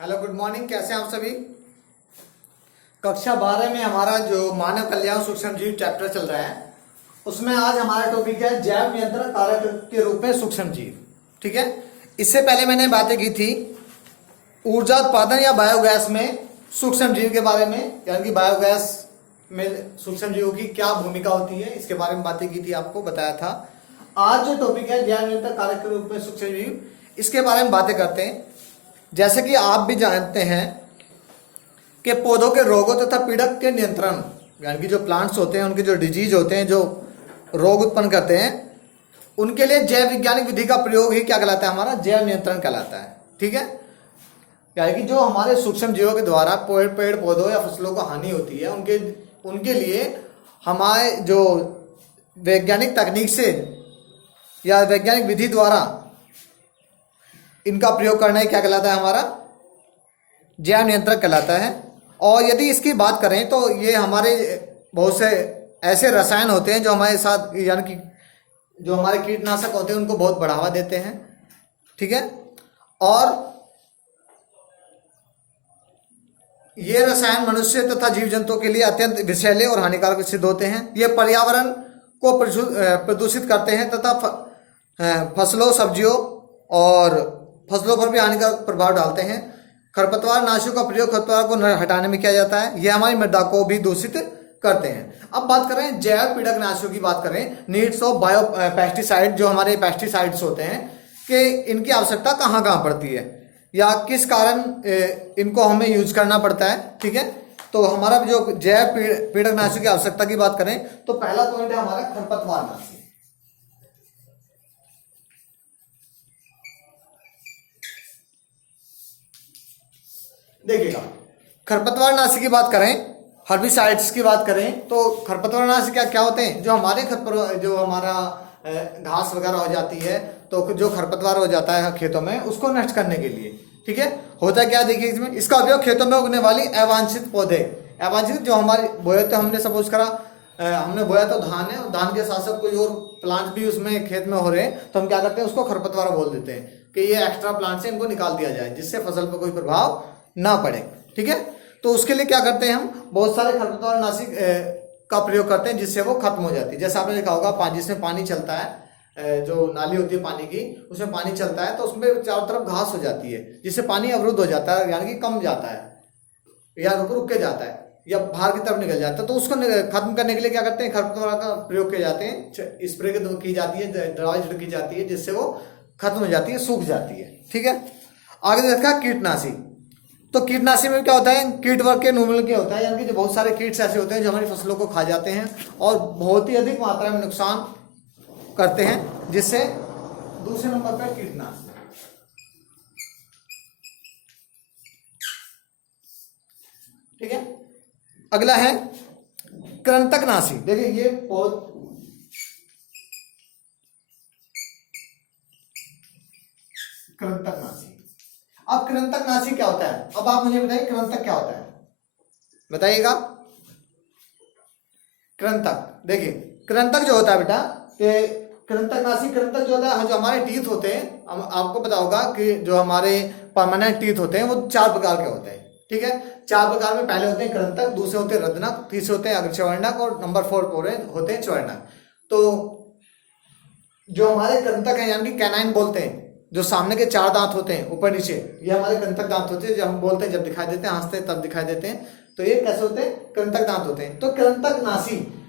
Hello, good morning. कैसे हैं आप सभी। कक्षा 12 में हमारा जो मानव कल्याण सूक्ष्मजीव चैप्टर चल रहा है, उसमें आज हमारा टॉपिक है जैव नियंत्रण कारक के रूप में सूक्ष्मजीव। ठीक है। इससे पहले मैंने बातें की थी ऊर्जा उत्पादन या बायोगैस में सूक्ष्मजीव के बारे में, यानी कि बायोगैस में सूक्ष्मजीवों की क्या भूमिका होती है, इसके बारे में बातें की थी, आपको बताया था। आज जो टॉपिक है जैव नियंत्रण कारक के रूप में सूक्ष्मजीव, इसके बारे में बातें करते हैं। जैसे कि आप भी जानते हैं कि पौधों के रोगों तथा पीड़क के नियंत्रण, यानी कि जो प्लांट्स होते हैं उनके जो डिजीज होते हैं, जो रोग उत्पन्न करते हैं, उनके लिए जैव वैज्ञानिक विधि का प्रयोग ही क्या कहलाता है, हमारा जैव नियंत्रण कहलाता है। ठीक है। यानी कि जो हमारे सूक्ष्म जीवों के द्वारा पेड़ पौधों या फसलों को हानि होती है, उनके लिए हमारे जो वैज्ञानिक तकनीक से या वैज्ञानिक विधि द्वारा इनका प्रयोग करना ही क्या कहलाता है, हमारा जैव नियंत्रण कहलाता है। और यदि इसकी बात करें तो ये हमारे बहुत से ऐसे रसायन होते हैं जो हमारे साथ, यानी कि जो हमारे कीटनाशक होते हैं, उनको बहुत बढ़ावा देते हैं। ठीक है। और ये रसायन मनुष्य तथा जीव जंतुओं के लिए अत्यंत विषैले और हानिकारक सिद्ध होते हैं। ये पर्यावरण को प्रदूषित करते हैं तथा फसलों, सब्जियों और फसलों पर भी हानिकारक प्रभाव डालते हैं। खरपतवार नाशियों का प्रयोग खरपतवार को हटाने में किया जाता है। यह हमारी मृदा को भी दूषित करते हैं। अब बात करें जैव पीड़क नाशियों की, बात करें नीड्स ऑफ बायो पेस्टिसाइड, जो हमारे पेस्टिसाइड्स होते हैं, कि इनकी आवश्यकता कहाँ कहाँ पड़ती है या किस कारण इनको हमें यूज करना पड़ता है। ठीक है। तो हमारा जो जैव पीड़क नाशियों की आवश्यकता की बात करें तो पहला पॉइंट है हमारा खरपतवार नाशी। देखिएगा, खरपतवार नाशी की बात करें, हर्बिसाइड्स की बात करें, तो खरपतवार नाशी क्या क्या होते हैं, जो हमारे जो हमारा घास वगैरह हो जाती है, तो जो खरपतवार हो जाता है खेतों में, उसको नष्ट करने के लिए। ठीक है। होता क्या, देखिए इसमें इसका उपयोग खेतों में उगने वाली अवांछित पौधे, अवांछित जो हमारे बोए, तो हमने सपोज करा हमने बोया तो धान है, और धान के साथ साथ कोई और प्लांट भी उसमें खेत में हो रहे हैं, तो हम क्या करते हैं, उसको खरपतवार बोल देते हैं कि ये एक्स्ट्रा प्लांट से इनको निकाल दिया जाए, जिससे फसल पर कोई प्रभाव ना पड़े। ठीक है। तो उसके लिए क्या करते हैं, हम बहुत सारे खरपतवार नाशी का प्रयोग करते हैं, जिससे वो खत्म हो जाती है। जैसे आपने देखा होगा जिसमें पानी चलता है, जो नाली होती है पानी की, उसमें पानी चलता है तो उसमें चारों तरफ घास हो जाती है, जिससे पानी अवरुद्ध हो जाता है, यानी कि कम जाता है या रुक के जाता है या बाहर की तरफ निकल जाता है। तो उसको खत्म करने के लिए क्या करते हैं, खरपतवार का प्रयोग किए जाते हैं, स्प्रे की जाती है, दवाई छिड़की जाती है, जिससे वो खत्म हो जाती है, सूख जाती है। ठीक है। आगे देखा कीटनाशी। तो कीटनाशी में क्या होता है, कीट वर्ग के न्यूनगंड के होता है, यानी कि जो बहुत सारे कीट्स ऐसे होते हैं जो हमारी फसलों को खा जाते हैं और बहुत ही अधिक मात्रा में नुकसान करते हैं, जिससे दूसरे नंबर पर कीटनाशी। ठीक है। अगला है कृंतकनाशी। देखिए ये बहुत कृंतकनाशी। अब कृंतकनाशी क्या होता है, अब आप मुझे बताइए कृंतक क्या होता है, बताइएगा। कृंतक, देखिए कृंतक जो होता है बेटा, कि कृंतकनाशी, कृंतक जो होता है, जो हमारे टीथ होते हैं, आपको पता होगा कि जो हमारे परमानेंट टीथ होते हैं वो 4 प्रकार के होते हैं। ठीक है। 4 प्रकार में पहले होते हैं कृंतक, दूसरे होते हैं रद्नक, तीसरे होते हैं अग्रचवर्णक और नंबर 4 होते हैं चवर्णक। तो जो हमारे कृंतक है, यानी कि कैनाइन बोलते हैं, जो सामने के 4 दांत होते हैं ऊपर नीचे, ये हमारे कृंतक दांत होते हैं। जब हम बोलते हैं, जब दिखाई देते हैं, हंसते हैं तब दिखाई देते हैं, तो ये कैसे होते हैं, कृंतक दांत होते हैं। तो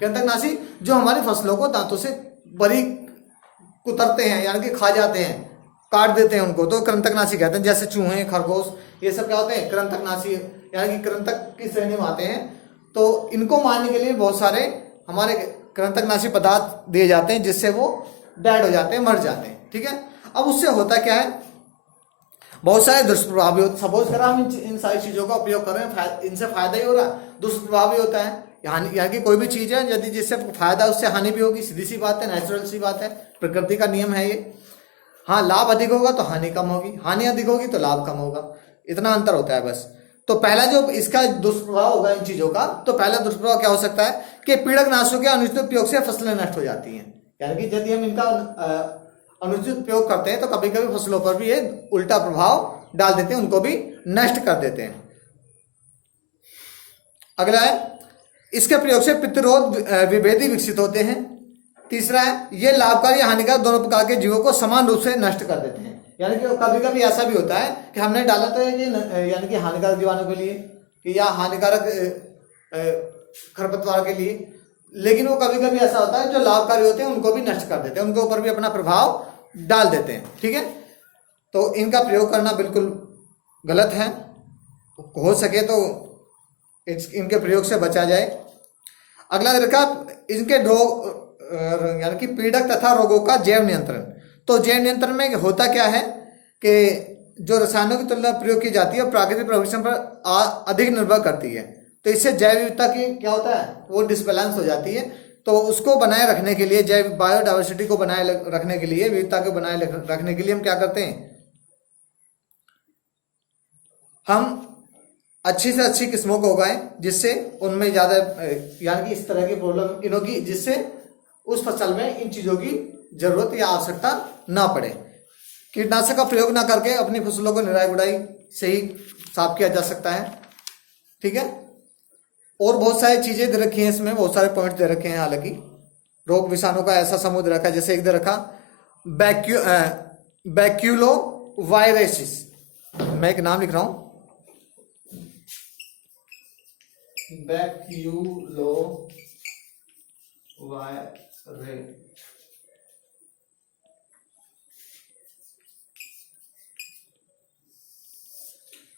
कृंतकनाशी जो हमारी फसलों को दांतों से बारीक कुतरते हैं, यानी कि खा जाते हैं, काट देते हैं उनको, तो कृंतकनाशी कहते हैं। जैसे चूहे, खरगोश, ये सब क्या होते हैं, कृंतकनाशी, यानी कि कृंतक की श्रेणी में आते हैं। तो इनको मारने के लिए बहुत सारे हमारे कृंतकनाशी पदार्थ दिए जाते हैं, जिससे वो डेड हो जाते हैं, मर जाते हैं। ठीक है। अब उससे होता क्या है, बहुत सारे दुष्प्रभाव भी होते। सपोज करा हम इन सारी चीजों का उपयोग कर रहे हैं, इनसे फायदा ही हो रहा है, दुष्प्रभाव भी होता है। यहाँ की कोई भी चीज है, यदि जिससे फायदा उससे हानि भी होगी, सीधी सी बात है, नेचुरल सी बात है, प्रकृति का नियम है ये। हाँ, लाभ अधिक होगा तो हानि कम होगी, हानि अधिक होगी तो लाभ कम होगा, इतना अंतर होता है बस। तो पहला जो इसका दुष्प्रभाव होगा इन चीजों का, तो पहला दुष्प्रभाव क्या हो सकता है कि पीड़क नाशों के अनुचित उपयोग से फसलें नष्ट हो जाती हैं। यानी कि यदि हम इनका अनुचित उपयोग करते हैं तो कभी कभी फसलों पर भी ये उल्टा प्रभाव डाल देते हैं, उनको भी नष्ट कर देते हैं। अगला है, इसके प्रयोग से पितृरोध विभेदी विकसित होते हैं। तीसरा है, ये लाभकारी हानिकारक दोनों प्रकार के जीवों को समान रूप से नष्ट कर देते हैं। यानी कि कभी कभी ऐसा भी होता है कि हमने डाला तो है कि यानी कि हानिकारक जीवाणु के लिए कि या हानिकारक खरपतवार के लिए, लेकिन वो कभी कभी ऐसा होता है जो लाभकारी होते हैं उनको भी नष्ट कर देते हैं, उनके ऊपर भी अपना प्रभाव डाल देते हैं। ठीक है, तो इनका प्रयोग करना बिल्कुल गलत है, हो सके तो इनके प्रयोग से बचा जाए। अगला देखा, इनके रोग यानी कि पीड़क तथा रोगों का जैव नियंत्रण। तो जैव नियंत्रण में होता क्या है कि जो रसायनों की तुलना प्रयोग की जाती है और प्राकृतिक प्रदूषण पर अधिक निर्भर करती है, तो इससे जैव विविधता की क्या होता है, वो डिसबैलेंस हो जाती है। तो उसको बनाए रखने के लिए, जैव बायोडाइवर्सिटी को बनाए रखने के लिए, विविधता को बनाए रखने के लिए हम क्या करते हैं, हम अच्छी से अच्छी किस्मों को उगाएं जिससे उनमें ज़्यादा यानी कि इस तरह की प्रॉब्लम इनोगी, जिससे उस फसल में इन चीज़ों की जरूरत या आवश्यकता ना पड़े। कीटनाशक का प्रयोग ना करके अपनी फसलों को निराई गुड़ाई से ही साफ किया जा सकता है। ठीक है, और बहुत सारी चीज़ें दे रखी हैं इसमें, बहुत सारे पॉइंट दे रखे हैं। हालांकि रोग विषाणु का ऐसा समूह दे रखा है, जैसे एक दे रखा बैक्यूलो वायरेसिस, मैं एक नाम लिख रहा हूँ, बैक्यूलो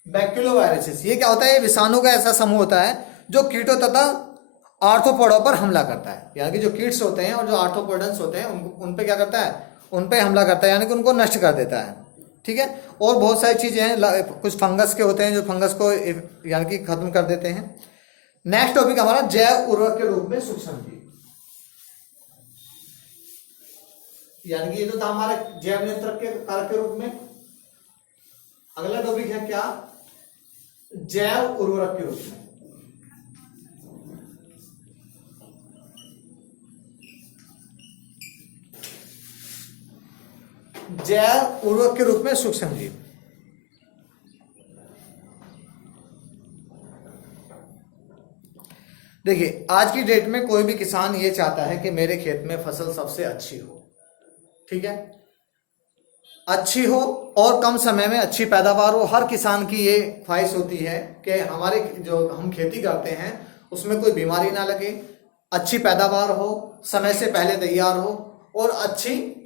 बैक्यूलोवायरसिस। ये क्या होता है, ये विषाणु का ऐसा समूह होता है जो कीटों तथा आर्थ्रोपोडों पर हमला करता है। यानी कि जो कीट्स होते हैं और जो आर्थ्रोपोडन्स होते हैं उन पे क्या करता है, उन पे हमला करता है, यानी कि उनको नष्ट कर देता है। ठीक है, और बहुत सारी चीजें हैं, कुछ फंगस के होते हैं जो फंगस को यानी कि खत्म कर देते हैं। नेक्स्ट टॉपिक हमारा जैव उर्वरक के रूप में सूक्ष्मजीव, यानी कि ये तो था हमारे जैव नियंत्रक के कारक के रूप में। अगला टॉपिक है क्या, जैव उर्वरक के रूप में। जैव उर्वरक के रूप में सूक्ष्मजीव। देखिए, आज की डेट में कोई भी किसान ये चाहता है कि मेरे खेत में फसल सबसे अच्छी हो। ठीक है, अच्छी हो और कम समय में अच्छी पैदावार हो। हर किसान की ये ख्वाहिश होती है कि हमारे जो हम खेती करते हैं उसमें कोई बीमारी ना लगे, अच्छी पैदावार हो, समय से पहले तैयार हो और अच्छी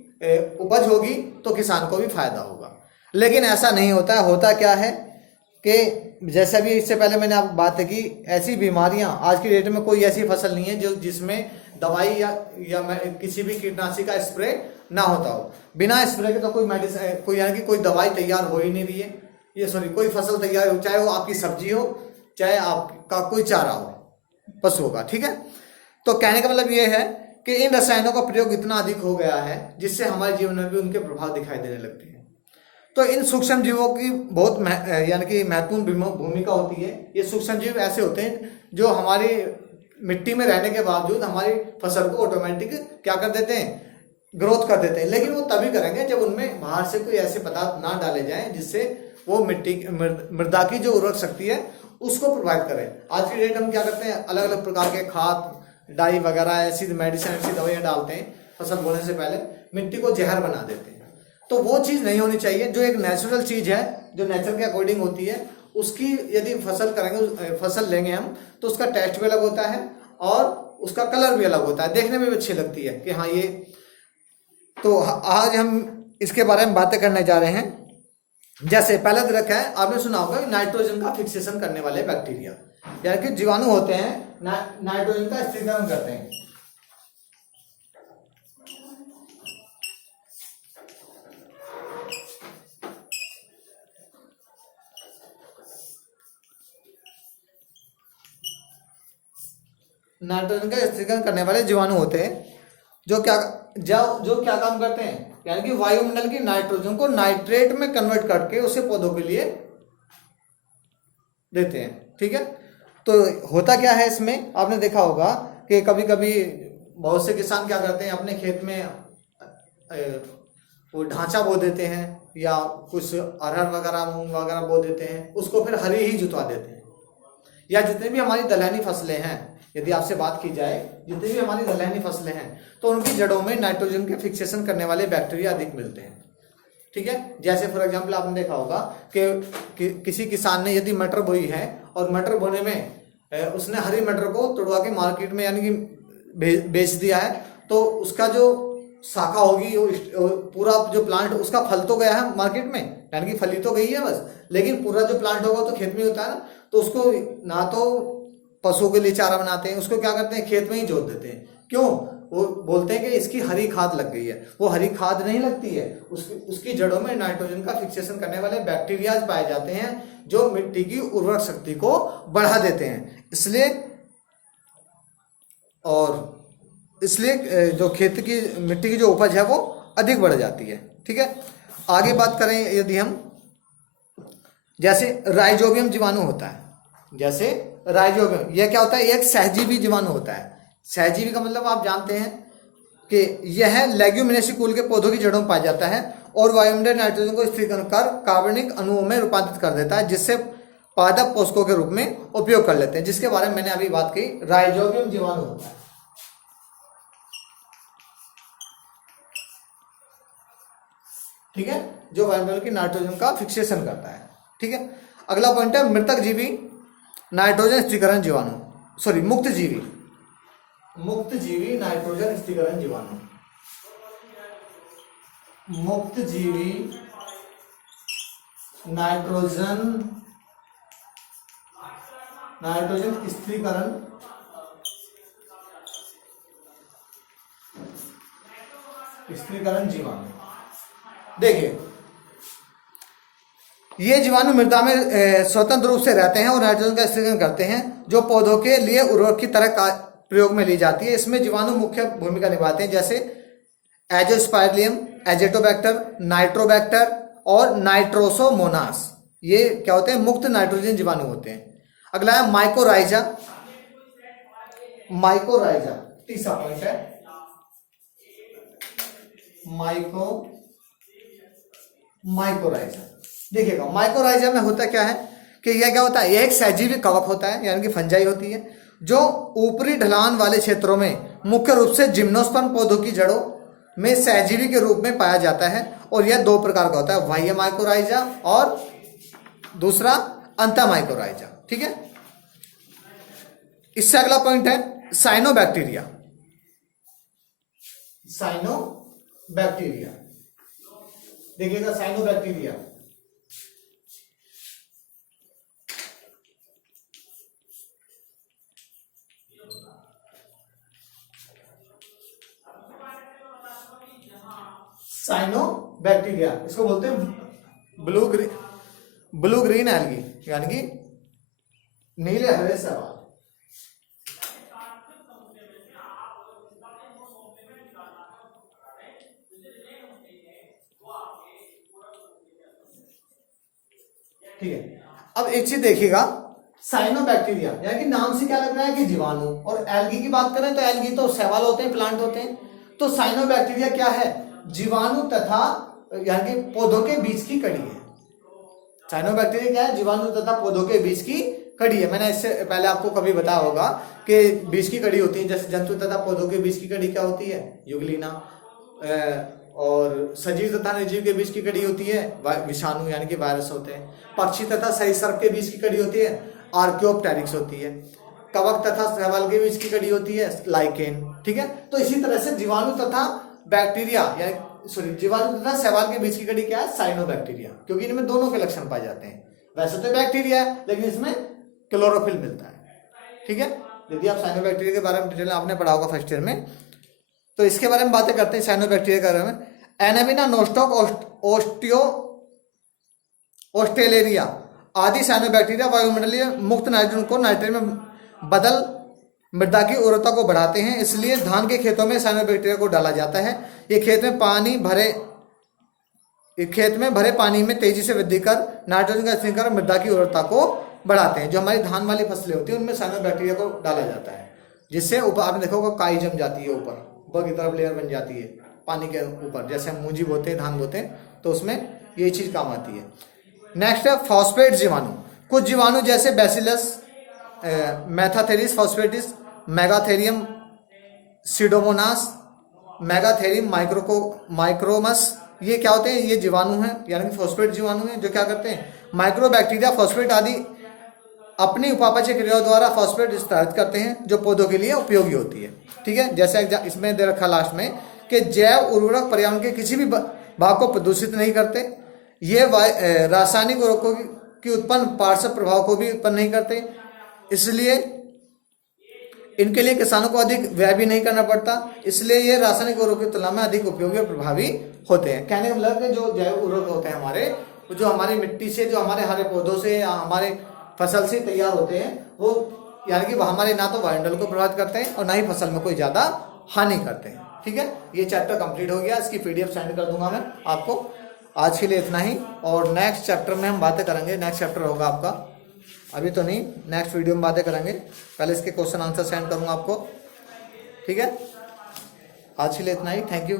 उपज होगी तो किसान को भी फायदा होगा। लेकिन ऐसा नहीं होता है। होता क्या है कि जैसे अभी इससे पहले मैंने आप बात की, ऐसी बीमारियां आज की डेट में कोई ऐसी फसल नहीं है जो जिसमें दवाई या किसी भी कीटनाशी का स्प्रे ना होता हो। बिना स्प्रे के तो कोई मेडिसिन, कोई यानी कि कोई दवाई तैयार हो ही नहीं रही है। ये सॉरी, कोई फसल तैयार हो, चाहे वो आपकी सब्जी हो, चाहे आपका कोई चारा हो पशुओं का। ठीक है, तो कहने का मतलब ये है कि इन रसायनों का प्रयोग इतना अधिक हो गया है जिससे हमारे जीवन में भी उनके प्रभाव दिखाई देने लगते हैं। तो इन सूक्ष्म जीवों की बहुत यानी कि महत्वपूर्ण भूमिका होती है। ये सूक्ष्म जीव ऐसे होते हैं जो हमारी मिट्टी में रहने के बावजूद हमारी फसल को ऑटोमेटिक क्या कर देते हैं, ग्रोथ कर देते हैं। लेकिन वो तभी करेंगे जब उनमें बाहर से कोई ऐसे पदार्थ ना डाले जाएं जिससे वो मिट्टी मृदा की जो उर्वरक शक्ति है उसको प्रोवाइड करें। आज की डेट हम क्या करते हैं, अलग अलग प्रकार के खाद, डाई वगैरह, ऐसी मेडिसिन, ऐसी दवाइयाँ डालते हैं फसल बोने से पहले, मिट्टी को जहर बना देते हैं। तो वो चीज़ नहीं होनी चाहिए। जो एक नेचुरल चीज़ है, जो नेचर के अकॉर्डिंग होती है, उसकी यदि फसल करेंगे, फसल लेंगे हम, तो उसका टेस्ट भी अलग होता है और उसका कलर भी अलग होता है, देखने में भी अच्छी लगती है कि हाँ ये। तो आज हम इसके बारे में बातें करने जा रहे हैं। जैसे पहला रखा है, आपने सुना होगा नाइट्रोजन का फिक्सेशन करने वाले बैक्टीरिया, यानी कि जीवाणु होते हैं नाइट्रोजन का स्थिरीकरण करते हैं। नाइट्रोजन का स्थिरीकरण करने वाले जीवाणु होते हैं जो क्या काम करते हैं, यानी कि वायुमंडल की नाइट्रोजन को नाइट्रेट में कन्वर्ट करके उसे पौधों के लिए देते हैं। ठीक है, तो होता क्या है इसमें, आपने देखा होगा कि कभी कभी बहुत से किसान क्या करते हैं, अपने खेत में वो ढांचा बो देते हैं या कुछ अरहर वगैरह मूंग वगैरह बो देते हैं, उसको फिर हरी ही जुतवा देते हैं। या जितनी भी हमारी दलहनी फसलें हैं, यदि आपसे बात की जाए, जितनी भी हमारी दलहनी फसलें हैं तो उनकी जड़ों में नाइट्रोजन के फिक्सेशन करने वाले बैक्टीरिया अधिक मिलते हैं। ठीक है, जैसे फॉर एग्जांपल आपने देखा होगा कि किसी किसान ने यदि मटर बोई है और मटर बोने में उसने हरी मटर को तोड़वा के मार्केट में यानी कि बेच दिया है, तो उसका जो शाखा होगी वो पूरा जो प्लांट उसका फल तो गया है मार्केट में, यानी कि फली तो गई है बस, लेकिन पूरा जो प्लांट होगा तो खेत में होता है ना, तो उसको ना तो पशुओं के लिए चारा बनाते हैं, उसको क्या करते हैं खेत में ही जोत देते हैं। क्यों? वो बोलते हैं कि इसकी हरी खाद लग गई है। वो हरी खाद नहीं लगती है, उसकी जड़ों में नाइट्रोजन का फिक्सेशन करने वाले बैक्टीरिया पाए जाते हैं जो मिट्टी की उर्वरक शक्ति को बढ़ा देते हैं। इसलिए जो खेत की मिट्टी की जो उपज है वो अधिक बढ़ जाती है। ठीक है, आगे बात करें यदि हम, जैसे राइजोबियम जीवाणु होता है, जैसे राइजोबियम, यह क्या होता है? एक सहजीवी जीवाणु होता है। सहजीवी का मतलब आप जानते हैं कि यह लेग्यूमिनेसी कुल के पौधों की जड़ों में पाया जाता है और वायुमंडलीय नाइट्रोजन को स्थिरीकरण कर कार्बनिक अणुओं में रूपांतरित कर देता है, जिससे पादप पोषकों के रूप में उपयोग कर लेते हैं, जिसके बारे में मैंने अभी बात की। राइजोबियम जीवाणु होता है। ठीक है, जो वायुमंडल की नाइट्रोजन का फिक्सेशन करता है। ठीक है, अगला पॉइंट है मृतक जीवी नाइट्रोजन स्थिरीकरण जीवाणु, सॉरी मुक्त जीवी नाइट्रोजन स्थिरीकरण जीवाणु। मुक्त जीवी नाइट्रोजन स्थिरीकरण जीवाणु। देखिए, ये जीवाणु मृदा में स्वतंत्र रूप से रहते हैं और नाइट्रोजन का स्थिरीकरण करते हैं, जो पौधों के लिए उर्वरक की तरह प्रयोग में ली जाती है। इसमें जीवाणु मुख्य भूमिका निभाते हैं, जैसे एजोस्पाइरलियम, एजेटोबैक्टर, नाइट्रोबैक्टर और नाइट्रोसोमोनास। ये क्या होते हैं? मुक्त नाइट्रोजन जीवाणु होते हैं। अगला है माइकोराइजा। तीसरा पॉइंट है माइकोराइजा। देखिएगा, माइकोराइजा में होता क्या है कि यह क्या होता है? यह एक सहजीवी कवक होता है, यानी कि फंजाई होती है, जो ऊपरी ढलान वाले क्षेत्रों में मुख्य रूप से जिम्नोस्पर्म पौधों की जड़ों में सहजीवी के रूप में पाया जाता है। और यह दो प्रकार का होता है, बाह्य माइकोराइजा और दूसरा अंतः माइकोराइजा। ठीक है, इससे अगला पॉइंट है साइनोबैक्टीरिया। देखिएगा, साइनोबैक्टीरिया इसको बोलते हैं ब्लू ग्रीन एल्गी, यानी कि नीले हरे शैवाल। ठीक है, अब एक चीज देखिएगा, साइनोबैक्टीरिया यानी कि नाम से क्या लग रहा है कि जीवाणु, और एल्गी की बात करें तो एल्गी तो शैवाल होते हैं, प्लांट होते हैं। तो साइनोबैक्टीरिया क्या है? जीवाणु तथा यानी कि पौधों के बीच की कड़ी है। साइनोबैक्टीरिया क्या है? जीवाणु तथा पौधों के बीच की कड़ी है। मैंने इससे पहले आपको कभी बताया होगा कि बीच की कड़ी होती है, जैसे जंतु तथा पौधों के बीच की कड़ी क्या होती है? युगलीना। और सजीव तथा निर्जीव के बीच की कड़ी होती है विषाणु, यानी कि वायरस होते हैं। पक्षी तथा सरीसृप के बीच की कड़ी होती है आर्कियोप्टेरिक्स होती है। कवक तथा शैवाल के बीच की कड़ी होती है लाइकेन। ठीक है, तो इसी तरह से जीवाणु तथा बैक्टीरिया जीवाणु तथा शैवाल के बीच की कड़ी क्या है? साइनोबैक्टीरिया, क्योंकि इनमें दोनों के लक्षण पाए जाते हैं। वैसे तो बैक्टीरिया है, लेकिन इसमें क्लोरोफिल मिलता है। ठीक है, यदि आप साइनोबैक्टीरिया के बारे में डिटेल आपने पढ़ा होगा फर्स्ट ईयर में, तो इसके बारे में बातें करते हैं। साइनोबैक्टीरिया के बारे में, एनामिना, नोस्टॉक, ऑस्ट्रेलेरिया आदि साइनोबैक्टीरिया वायुमंडलीय मुक्त नाइट्रोजन को नाइट्रोजन में बदल मृदा की उर्वरता को बढ़ाते हैं। इसलिए धान के खेतों में साइनोबैक्टीरिया को डाला जाता है। ये खेत में भरे पानी में तेजी से वृद्धि कर नाइट्रोजन का स्थिरीकरण कर मृदा की उर्वरता को बढ़ाते हैं। जो हमारी धान वाली फसलें होती है उनमें साइनोबैक्टीरिया को डाला जाता है, जिससे ऊपर आपने देखा होगा काई जम जाती है, ऊपर की तरफ लेयर बन जाती है। पानी के ऊपर, जैसे हम मूंजी बोते हैं, धान बोते हैं, तो उसमें ये चीज़ काम आती है। नेक्स्ट है फॉस्फेट जीवाणु। कुछ जीवाणु जैसे बैसिलस, मेथाथेरिस फॉस्फेटिस, मेगाथेरियम सीडोमोनास, मेगाथेरियम माइक्रोमस, ये क्या होते हैं? ये जीवाणु हैं, यानी कि फॉस्फेट जीवाणु हैं, जो क्या करते हैं? माइक्रोबैक्टीरिया फॉस्फेट आदि अपनी उपापचय क्रियाओं द्वारा फॉस्फेट विस्तारित करते हैं, जो पौधों के लिए उपयोगी होती है। ठीक है, जैसे इसमें दे रखा लास्ट में कि जैव उर्वरक पर्यावरण के किसी भी भाग को प्रदूषित नहीं करते, ये रासायनिक उर्वरकों की उत्पन्न पार्श्व प्रभाव को भी उत्पन्न नहीं करते, इसलिए इनके लिए किसानों को अधिक व्यय भी नहीं करना पड़ता, इसलिए ये रासायनिक उर्वरकों की तुलना में अधिक उपयोगी और प्रभावी होते हैं। कहने का मतलब है जो जैव उर्वरक होते हैं हमारे, जो हमारी मिट्टी से, जो हमारे हरे पौधों से या हमारे फसल से तैयार होते हैं, वो यानी कि हमारे ना तो वायुमंडल को प्रभावित करते हैं और ना ही फसल में कोई ज्यादा हानि करते हैं। ठीक है, ये चैप्टर कंप्लीट हो गया, इसकी PDF सेंड कर दूंगा मैं आपको। आज के लिए इतना ही, और नेक्स्ट चैप्टर में हम बातें करेंगे। नेक्स्ट चैप्टर होगा आपका, अभी तो नहीं, नेक्स्ट वीडियो में बातें करेंगे। पहले इसके क्वेश्चन आंसर सेंड करूंगा आपको। ठीक है, आज के लिए इतना ही, थैंक यू।